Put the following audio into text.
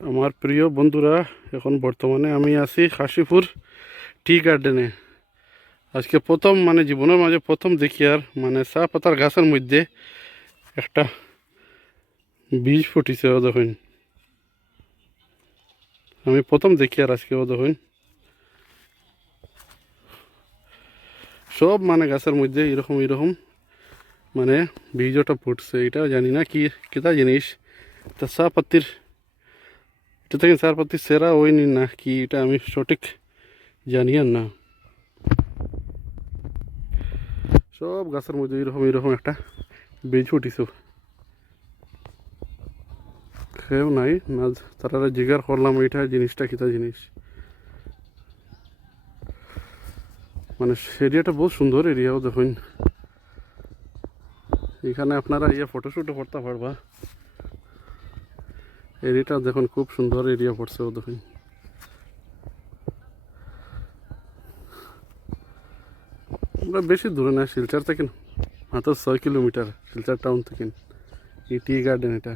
আমার প্রিয় বন্ধুরা, এখন বর্তমানে আমি আছি কাশীপুর টি গার্ডেনে। আজকে প্রথম মানে জীবনের মাঝে প্রথম দেখি আর মানে চা পাতার গাছের মধ্যে একটা বীজ ফুটিছে ও দেখুন। আমি প্রথম দেখি আর আজকে ও দেখুন। সব মানে গাছের মধ্যে এরকম এরকম মানে বীজটা ফুটছে। এটা জানি না কি, কিতা জিনিস। তা চা পাতির এটা থেকে চার পাতি সেরা হয়নি না, কি এটা আমি সঠিক জানি আর না। সব গাছের মধ্যে এরকম এরকম একটা বীজ ফুটিছে খেয়েও নাই, না তারা জিজ্ঞার করলাম, এইটা জিনিসটা কিতা জিনিস। মানে এরিয়াটা বহুত সুন্দর এরিয়াও দেখুন। এখানে আপনারা ইয়ে ফটোশ্যুটও করতে পারবা। এরিয়াটা দেখুন, খুব সুন্দর এরিয়া পড়ছে ও দেখুন। আমরা বেশি দূরে না, শিলচর থেকে মাত্র ছয় কিলোমিটার, শিলচর টাউন থেকে। ইটি টি গার্ডেন এটা।